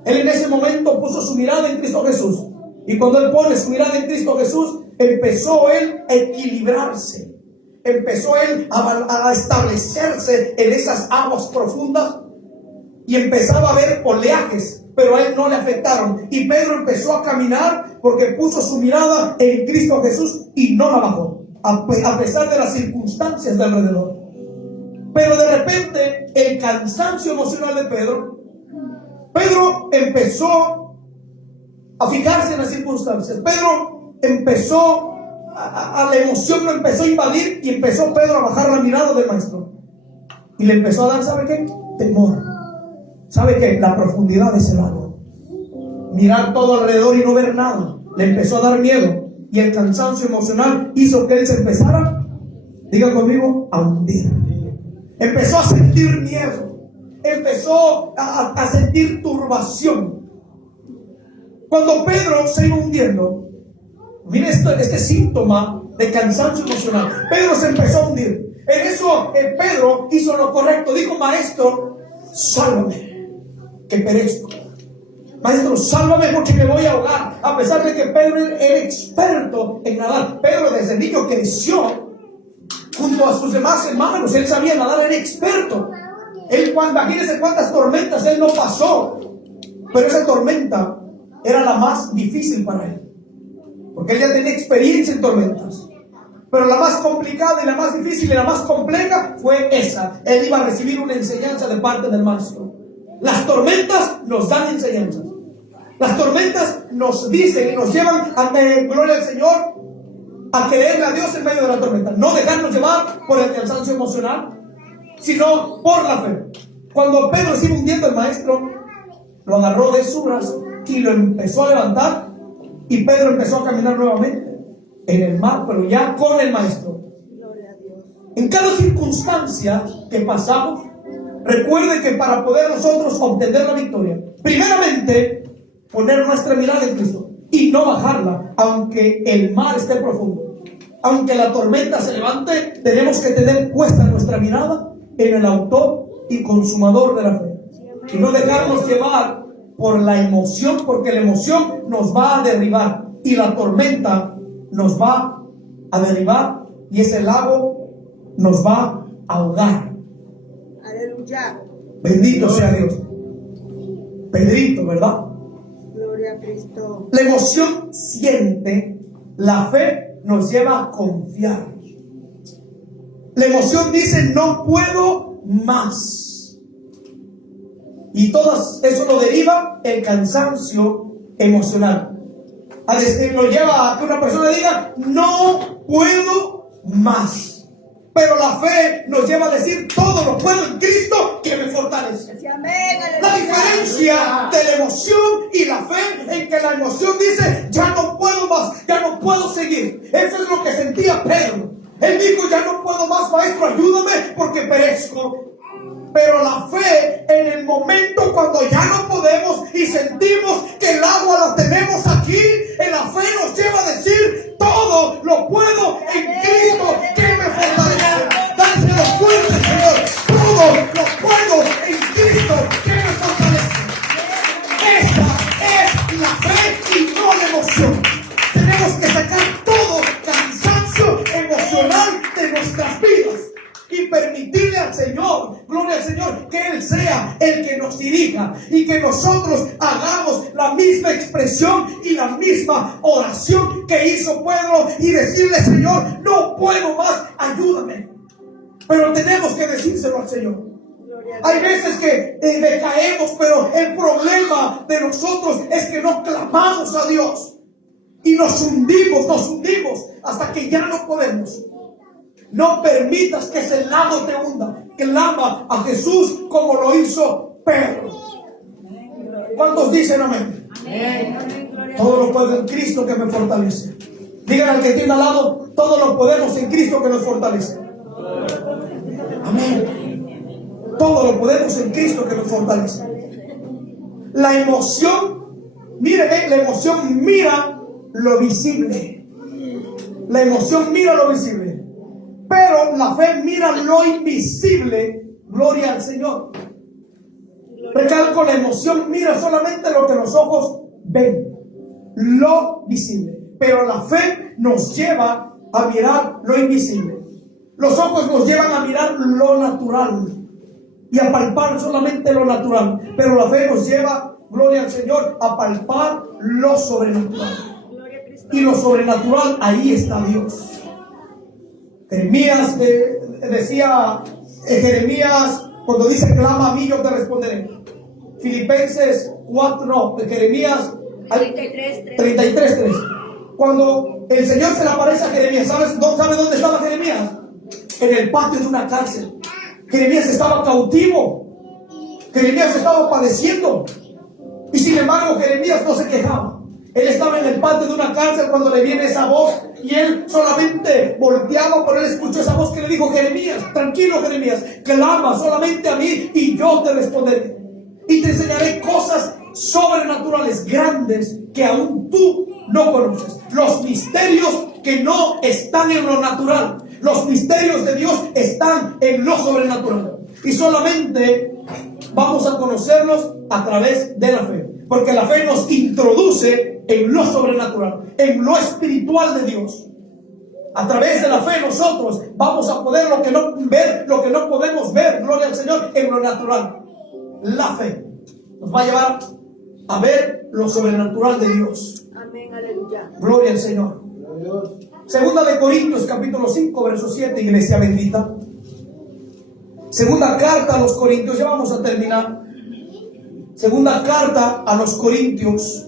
Él en ese momento puso su mirada en Cristo Jesús. Y cuando él pone su mirada en Cristo Jesús, empezó él a equilibrarse. Empezó él a establecerse en esas aguas profundas y empezaba a ver oleajes, pero a él no le afectaron. Y Pedro empezó a caminar porque puso su mirada en Cristo Jesús y no la bajó, a pesar de las circunstancias de alrededor. Pero de repente el cansancio emocional de Pedro empezó a fijarse en las circunstancias. Pedro empezó a la emoción lo empezó a invadir y empezó Pedro a bajar la mirada del maestro. Y le empezó a dar, ¿sabe qué? Temor. ¿Sabe qué? La profundidad de ese lago. Mirar todo alrededor y no ver nada. Le empezó a dar miedo. Y el cansancio emocional hizo que él se empezara, diga conmigo, a hundir. Empezó a sentir miedo. Empezó a sentir turbación. Cuando Pedro se iba hundiendo, mire este síntoma de cansancio emocional. Pedro se empezó a hundir. En eso Pedro hizo lo correcto. Dijo: maestro, sálvame, que perezco. Maestro, sálvame porque me voy a ahogar. A pesar de que Pedro era experto en nadar. Pedro desde niño creció junto a sus demás hermanos. Él sabía nadar, era experto. Él, imagínense cuántas tormentas él no pasó. Pero esa tormenta era la más difícil para él, porque él ya tenía experiencia en tormentas. Pero la más complicada y la más difícil y la más compleja fue esa. Él iba a recibir una enseñanza de parte del maestro. Las tormentas nos dan enseñanzas. Las tormentas nos dicen y nos llevan a, gloria al Señor, a creerle a Dios en medio de la tormenta. No dejarnos llevar por el cansancio emocional, sino por la fe. Cuando Pedro se iba hundiendo, el maestro lo agarró de su brazo y lo empezó a levantar. Y Pedro empezó a caminar nuevamente en el mar, pero ya con el maestro. En cada circunstancia que pasamos, recuerde que para poder nosotros obtener la victoria, primeramente poner nuestra mirada en Cristo y no bajarla, aunque el mar esté profundo, aunque la tormenta se levante. Tenemos que tener puesta nuestra mirada en el autor y consumador de la fe y no dejarnos llevar por la emoción, porque la emoción nos va a derribar y la tormenta nos va a derribar y ese lago nos va a ahogar. Aleluya. Bendito sea Dios. Pedrito, ¿verdad? Gloria a Cristo. La emoción siente, la fe nos lleva a confiar. La emoción dice: no puedo más. Y todo eso lo deriva el cansancio emocional. Lo lleva a que una persona diga: no puedo más. Pero la fe nos lleva a decir: todo lo puedo en Cristo que me fortalece. La diferencia de la emoción y la fe, en que la emoción dice: ya no puedo más, ya no puedo seguir. Eso es lo que sentía Pedro. Él dijo: ya no puedo más, maestro, ayúdame porque perezco. Pero la fe, en el momento cuando ya no podemos y sentimos que el agua la tenemos aquí, en la fe nos lleva a decir: todo lo puedo en Cristo que me fortalece. Dárselo fuerte, Señor. Todo lo puedo en Cristo que me fortalece. Esa es la fe y no la emoción. Tenemos que sacar todo cansancio emocional de nuestras vidas y permitirle al Señor, gloria al Señor, que Él sea el que nos dirija y que nosotros hagamos la misma expresión y la misma oración que hizo Pedro y decirle: Señor, no puedo más, ayúdame. Pero tenemos que decírselo al Señor. Hay veces que decaemos, pero el problema de nosotros es que no clamamos a Dios y nos hundimos hasta que ya no podemos. No permitas que ese lago te hunda. Clama a Jesús como lo hizo Pedro. ¿Cuántos dicen amén? Amén. Todo lo puedo en Cristo que me fortalece. Díganle al que tiene al lado: todo lo podemos en Cristo que nos fortalece. Amén. Todo lo podemos en Cristo que nos fortalece. La emoción, miren, la emoción mira lo visible. La emoción mira lo visible. Pero la fe mira lo invisible. Gloria al Señor. Recalco, la emoción mira solamente lo que los ojos ven, lo visible. Pero la fe nos lleva a mirar lo invisible. Los ojos nos llevan a mirar lo natural y a palpar solamente lo natural. Pero la fe nos lleva, gloria al Señor, a palpar lo sobrenatural. Y lo sobrenatural, ahí está Dios. Jeremías decía, Jeremías, cuando dice: clama a mí, yo te responderé. Filipenses 4, Jeremías 33:3. Cuando el Señor se le aparece a Jeremías, ¿sabe dónde estaba Jeremías? En el patio de una cárcel. Jeremías estaba cautivo. Jeremías estaba padeciendo. Y sin embargo, Jeremías no se quejaba. Él estaba en el patio de una cárcel cuando le viene esa voz. Y él solamente volteaba, pero él escuchó esa voz que le dijo: Jeremías, tranquilo Jeremías, clama solamente a mí y yo te responderé. Y te enseñaré cosas sobrenaturales, grandes, que aún tú no conoces. Los misterios que no están en lo natural. Los misterios de Dios están en lo sobrenatural. Y solamente vamos a conocerlos a través de la fe. Porque la fe nos introduce en lo sobrenatural, en lo espiritual de Dios. A través de la fe nosotros vamos a poder ver lo que no podemos ver, gloria al Señor, en lo natural. La fe nos va a llevar a ver lo sobrenatural de Dios. Amén, aleluya. Gloria al Señor. Segunda de Corintios capítulo 5 verso 7, iglesia bendita. Segunda carta a los Corintios, ya vamos a terminar. Segunda carta a los Corintios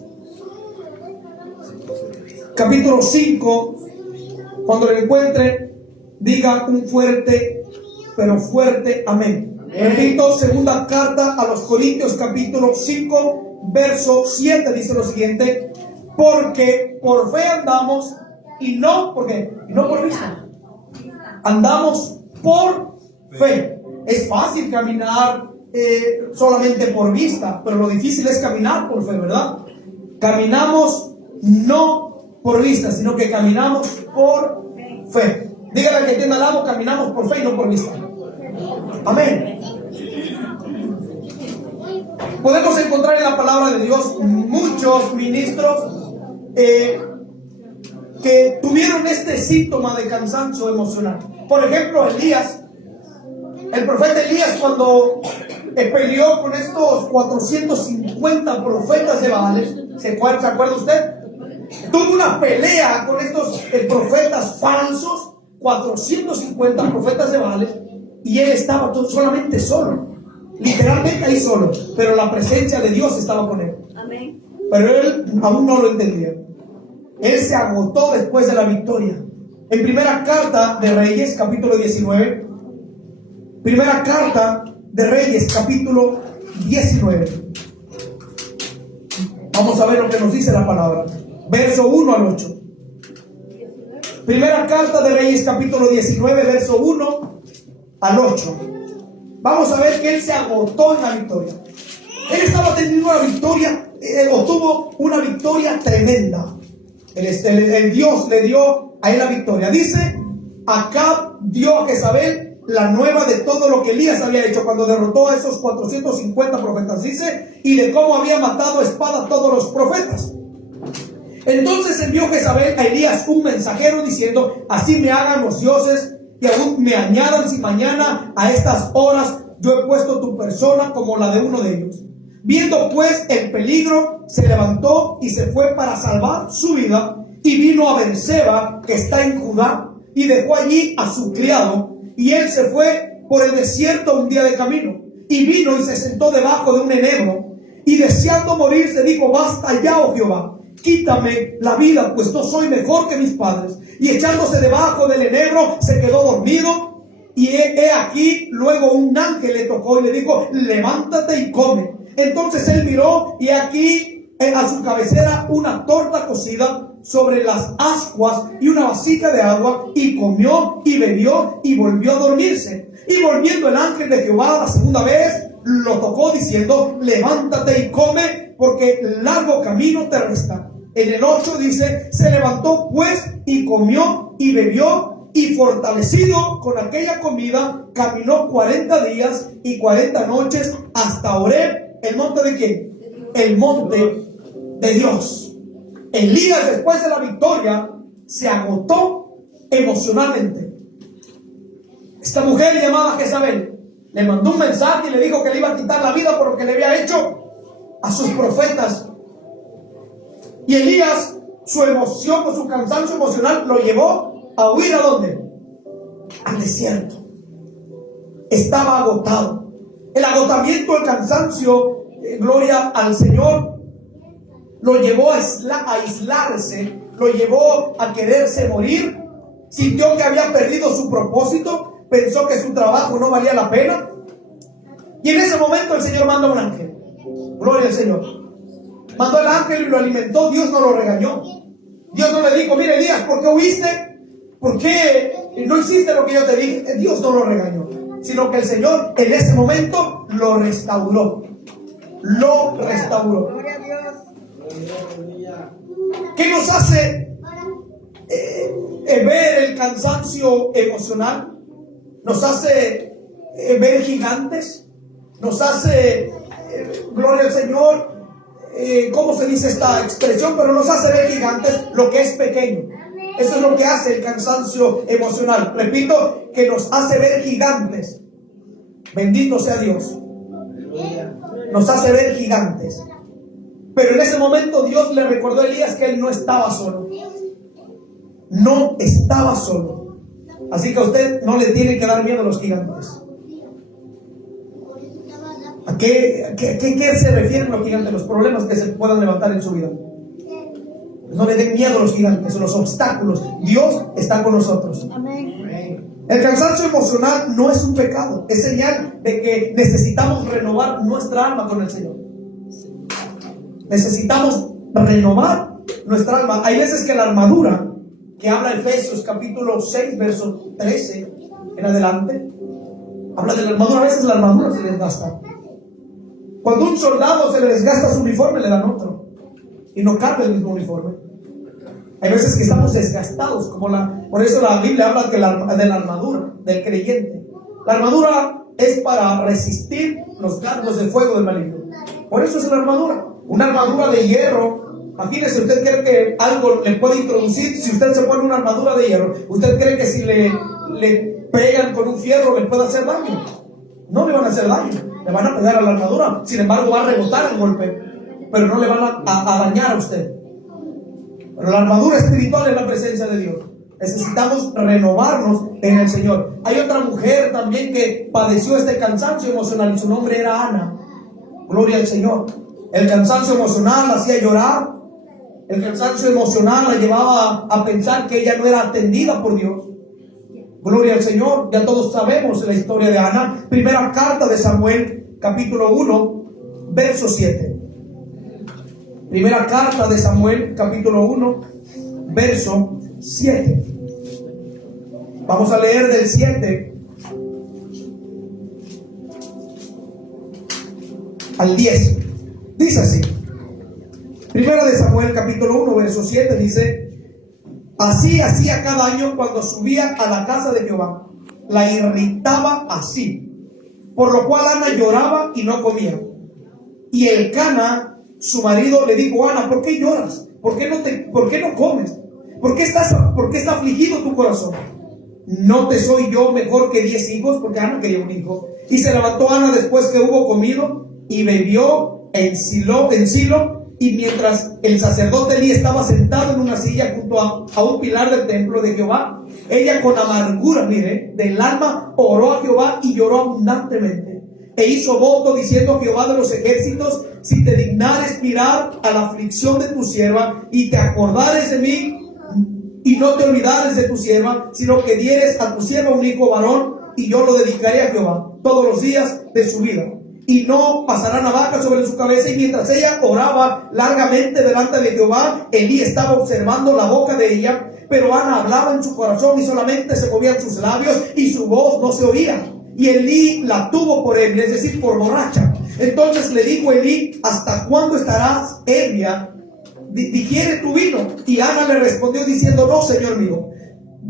capítulo 5. Cuando lo encuentre, diga un fuerte, pero fuerte amén. Repito, segunda carta a los Corintios capítulo 5 verso 7 dice lo siguiente: porque por fe andamos y no por vista. Andamos por fe. Es fácil caminar solamente por vista, pero lo difícil es caminar por fe, ¿verdad? Caminamos no por vista, sino que caminamos por fe. Dígale al que tiene al lado: caminamos por fe y no por vista. Amén. Podemos encontrar en la palabra de Dios muchos ministros que tuvieron este síntoma de cansancio emocional. Por ejemplo, Elías, el profeta Elías, cuando peleó con estos 450 profetas de Baales, ¿se acuerda usted? Tuvo una pelea con estos profetas falsos, 450 profetas de Baales, y él estaba solamente solo, literalmente ahí solo, pero la presencia de Dios estaba con él. Amén. Pero él aún no lo entendía. Él se agotó después de la victoria. En primera carta de Reyes, capítulo 19. Primera carta de Reyes, capítulo 19. Vamos a ver lo que nos dice la palabra. Verso 1 al 8. Primera carta de Reyes, capítulo 19, verso 1 al 8. Vamos a ver que él se agotó en la victoria. Él estaba teniendo una victoria, obtuvo una victoria tremenda. El Dios le dio a él la victoria. Dice: Acab dio a Jezabel la nueva de todo lo que Elías había hecho cuando derrotó a esos 450 profetas. Dice: y de cómo había matado a espada a todos los profetas. Entonces envió Jezabel a Elías un mensajero diciendo: así me hagan los dioses y aún me añadan si mañana a estas horas yo he puesto tu persona como la de uno de ellos. Viendo pues el peligro, se levantó y se fue para salvar su vida, y vino a Beerseba, que está en Judá, y dejó allí a su criado, y él se fue por el desierto un día de camino, y vino y se sentó debajo de un enebro, y deseando morirse dijo: basta ya, oh Jehová, quítame la vida, pues no soy mejor que mis padres. Y echándose debajo del enebro se quedó dormido. Y he aquí, luego un ángel le tocó y le dijo: levántate y come. Entonces él miró, y aquí a su cabecera una torta cocida sobre las ascuas y una vasija de agua, y comió y bebió y volvió a dormirse. Y volviendo el ángel de Jehová la segunda vez, lo tocó diciendo: levántate y come, porque largo camino te resta. En el 8 dice: se levantó pues y comió y bebió, y fortalecido con aquella comida, caminó 40 días y 40 noches hasta Horeb. ¿El monte de quién? El monte de Dios. Elías, después de la victoria, se agotó emocionalmente. Esta mujer llamada Jezabel le mandó un mensaje y le dijo que le iba a quitar la vida por lo que le había hecho a sus profetas. Y Elías, su emoción o su cansancio emocional lo llevó a huir. ¿A dónde? Al desierto. Estaba agotado. El agotamiento, el cansancio, gloria al Señor, lo llevó a aislarse lo llevó a quererse morir, sintió que había perdido su propósito, pensó que su trabajo no valía la pena. Y en ese momento el Señor manda un ángel. Gloria al Señor. Mandó al ángel y lo alimentó. Dios no lo regañó. Dios no le dijo: mire, Elías, ¿por qué huiste? ¿Por qué no hiciste lo que yo te dije? Dios no lo regañó, sino que el Señor en ese momento lo restauró. Lo restauró. Gloria a Dios. ¿Qué nos hace ver el cansancio emocional? Nos hace ver gigantes. Nos hace, gloria al Señor, ¿cómo se dice esta expresión? Pero nos hace ver gigantes lo que es pequeño. Eso es lo que hace el cansancio emocional. Repito, que nos hace ver gigantes. Bendito sea Dios. Nos hace ver gigantes. Pero en ese momento Dios le recordó a Elías que él no estaba solo. No estaba solo. Así que a usted no le tiene que dar miedo a los gigantes. ¿A qué se refieren los gigantes? Los problemas que se puedan levantar en su vida. No le den miedo a los gigantes, a los obstáculos. Dios está con nosotros. Amén. El cansancio emocional no es un pecado. Es señal de que necesitamos renovar nuestra alma con el Señor. Necesitamos renovar nuestra alma. Hay veces que la armadura, que habla Efesios capítulo 6, verso 13 en adelante, habla de la armadura. A veces la armadura se desgasta. Cuando un soldado se le desgasta su uniforme, le dan otro y no cabe el mismo uniforme. Hay veces que estamos desgastados, por eso la Biblia habla de la armadura del creyente. La armadura es para resistir los dardos de fuego del maligno. Por eso es la armadura. Una armadura de hierro. Imagínese, usted cree que algo le puede introducir. Si usted se pone una armadura de hierro, ¿usted cree que si le pegan con un fierro le puede hacer daño? No le van a hacer daño, le van a pegar a la armadura. Sin embargo, va a rebotar el golpe, pero no le van a dañar a usted. Pero la armadura espiritual es la presencia de Dios. Necesitamos renovarnos en el Señor. Hay otra mujer también que padeció este cansancio emocional y su nombre era Ana. Gloria al Señor. El cansancio emocional la hacía llorar. El cansancio emocional la llevaba a pensar que ella no era atendida por Dios. Gloria al Señor. Ya todos sabemos la historia de Ana. Primera carta de Samuel, capítulo 1, verso 7. Primera carta de Samuel, capítulo 1, verso 7. Vamos a leer del 7 al 10. Dice así. Primera de Samuel, capítulo 1, verso 7, dice: así hacía cada año cuando subía a la casa de Jehová. La irritaba así, por lo cual Ana lloraba y no comía. Y Elcana, su marido, le dijo: Ana, ¿por qué lloras? ¿Por qué no comes? ¿Por qué está afligido tu corazón? ¿No te soy yo mejor que 10 hijos? Porque Ana quería un hijo. Y se levantó Ana después que hubo comido y bebió en Silo. Y mientras el sacerdote Elí estaba sentado en una silla junto a un pilar del templo de Jehová, ella con amargura, mire, del alma oró a Jehová y lloró abundantemente. E hizo voto diciendo: Jehová de los ejércitos, si te dignares mirar a la aflicción de tu sierva y te acordares de mí y no te olvidares de tu sierva, sino que dieres a tu sierva un hijo varón, y yo lo dedicaré a Jehová todos los días de su vida, y no pasará navaja sobre su cabeza. Y mientras ella oraba largamente delante de Jehová, Elí estaba observando la boca de ella, pero Ana hablaba en su corazón y solamente se movían sus labios y su voz no se oía. Y Elí la tuvo por ebria, es decir, por borracha. Entonces le dijo Elí: ¿hasta cuándo estarás ebria? Digiere tu vino. Y Ana le respondió diciendo: no, señor mío,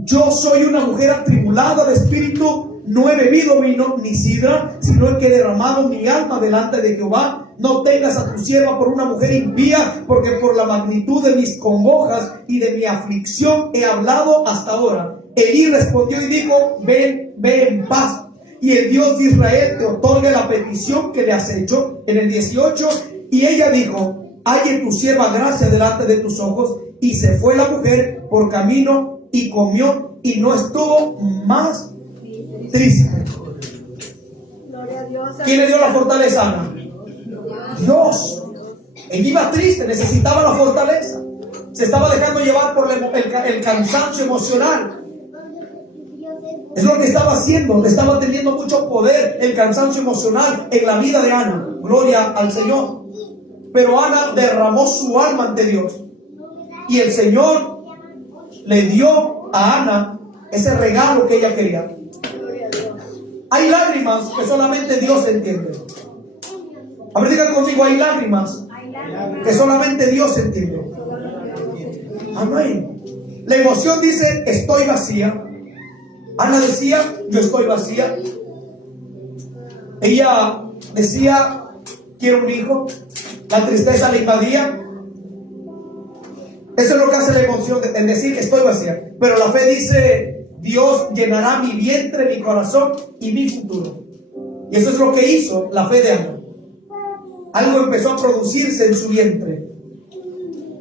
yo soy una mujer atribulada de espíritu, no he bebido vino ni sidra, sino que he derramado mi alma delante de Jehová. No tengas a tu sierva por una mujer impía, porque por la magnitud de mis congojas y de mi aflicción he hablado hasta ahora. Elí respondió y dijo: ve en paz, y el Dios de Israel te otorgue la petición que le has hecho. En el 18, y ella dijo: halle tu sierva gracia delante de tus ojos. Y se fue la mujer por camino y comió, y no estuvo más triste. Gloria a Dios. ¿Quién le dio la fortaleza a Ana? Dios. Él iba triste, necesitaba la fortaleza. se estaba dejando llevar por el cansancio emocional. Es lo que estaba haciendo. Le estaba teniendo mucho poder el cansancio emocional en la vida de Ana. Gloria al Señor. Pero Ana derramó su alma ante Dios. Y el Señor le dio a Ana ese regalo que ella quería. Hay lágrimas que solamente Dios entiende. A ver, digan conmigo, hay lágrimas que solamente Dios entiende. Amén. La emoción dice, estoy vacía. Ana decía, yo estoy vacía. Ella decía, quiero un hijo. La tristeza le invadía. Eso es lo que hace la emoción, en decir, estoy vacía. Pero la fe dice, Dios llenará mi vientre, mi corazón y mi futuro. Y eso es lo que hizo la fe de Ana. Algo empezó a producirse en su vientre.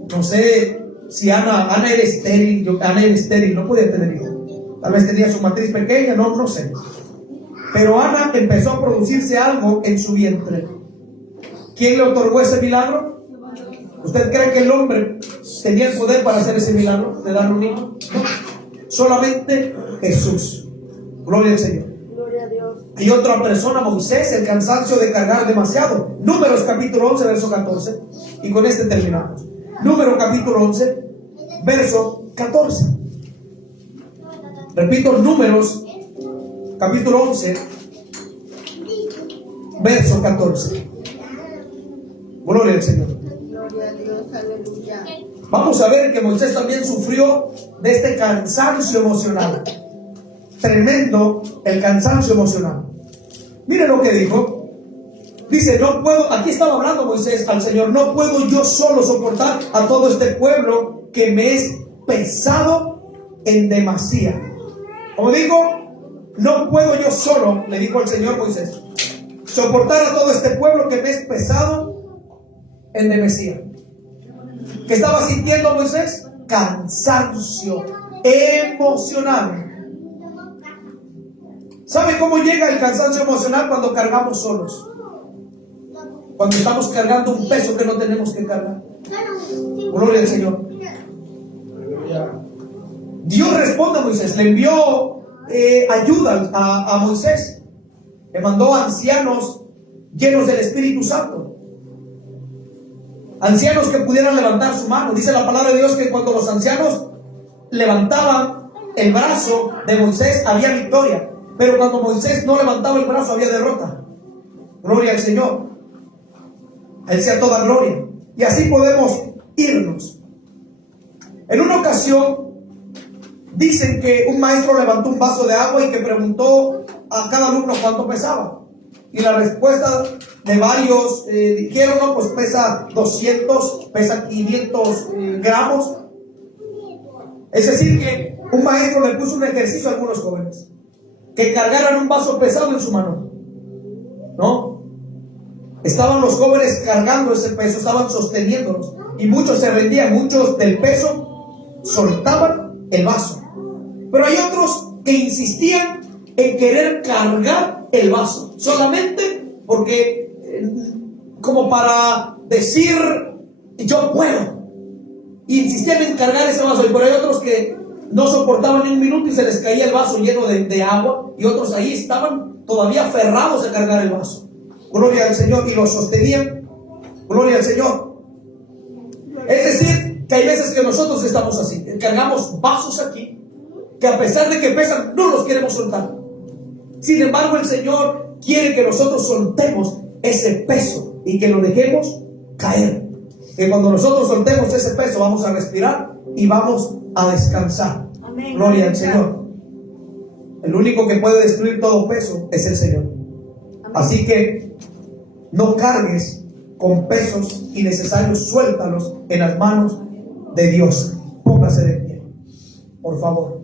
No sé si Ana era estéril. Ana era estéril, no podía tener hijos. Tal vez tenía su matriz pequeña, no sé. Pero Ana empezó a producirse algo en su vientre. ¿Quién le otorgó ese milagro? ¿Usted cree que el hombre tenía el poder para hacer ese milagro de darle un hijo? No. Solamente Jesús. Gloria al Señor. Gloria a Dios. Y otra persona, Moisés, el cansancio de cargar demasiado. Números capítulo 11, verso 14. Y con este terminamos. Números capítulo 11, verso 14. Repito, Números capítulo 11, verso 14. Gloria al Señor. Gloria a Dios, aleluya. Vamos a ver que Moisés también sufrió de este cansancio emocional. Tremendo el cansancio emocional. Mire lo que dijo. Dice, no puedo, aquí estaba hablando Moisés al Señor, no puedo yo solo soportar a todo este pueblo que me es pesado en demasía. Como digo, no puedo yo solo, le dijo el Señor Moisés, soportar a todo este pueblo que me es pesado en demasía. ¿Qué estaba sintiendo Moisés? Cansancio emocional. ¿Sabe cómo llega el cansancio emocional? Cuando cargamos solos. Cuando estamos cargando un peso que no tenemos que cargar. Gloria al Señor. Dios responde a Moisés. Le envió ayuda a Moisés. Le mandó ancianos llenos del Espíritu Santo. Ancianos que pudieran levantar su mano. Dice la palabra de Dios que cuando los ancianos levantaban el brazo de Moisés había victoria. Pero cuando Moisés no levantaba el brazo había derrota. Gloria al Señor. A Él sea toda gloria. Y así podemos irnos. En una ocasión dicen que un maestro levantó un vaso de agua y que preguntó a cada alumno cuánto pesaba. Y la respuesta de varios dijeron, no, pues pesa 200, pesa 500 gramos. Es decir, que un maestro le puso un ejercicio a algunos jóvenes. Que cargaran un vaso pesado en su mano. ¿No? Estaban los jóvenes cargando ese peso, estaban sosteniéndolos. Y muchos se rendían, muchos del peso soltaban el vaso. Pero hay otros que insistían en querer cargar el vaso. Solamente porque, como para decir, yo puedo. Y insistían en cargar ese vaso. Pero hay otros que no soportaban ni un minuto y se les caía el vaso lleno de agua. Y otros ahí estaban todavía aferrados a cargar el vaso. Gloria al Señor. Y lo sostenían. Gloria al Señor. Es decir, que hay veces que nosotros estamos así. Cargamos vasos aquí que a pesar de que pesan, no los queremos soltar. Sin embargo, el Señor quiere que nosotros soltemos ese peso y que lo dejemos caer. Que cuando nosotros soltemos ese peso, vamos a respirar y vamos a descansar. Amén. Gloria al Señor. El único que puede destruir todo peso es el Señor. Amén. Así que no cargues con pesos innecesarios, suéltalos en las manos de Dios. Póngase de pie, por favor.